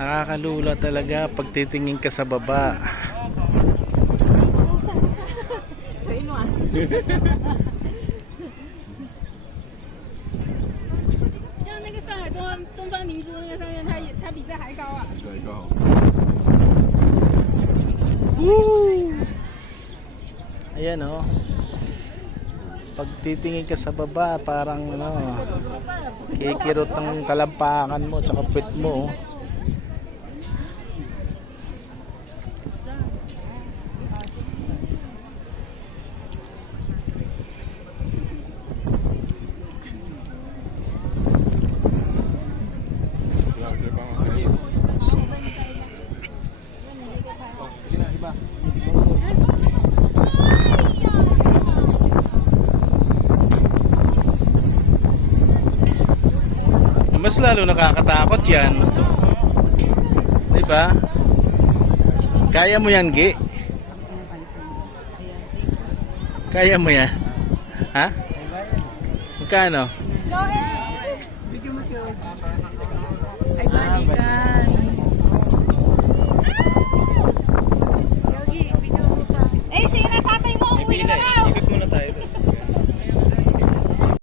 Nakakalula talaga pag titingin ka sa baba. Woo! Ayan oh. Pag titingin ka sa baba, parang kikirot ang talampakan mo tsaka puwet mo. Oh. Mas lalo nakakatakot yan. Diba? Kaya mo yan, Gi? Kaya mo yan? Ha? Magkano? Bigyan mo siya. Ay, balikan.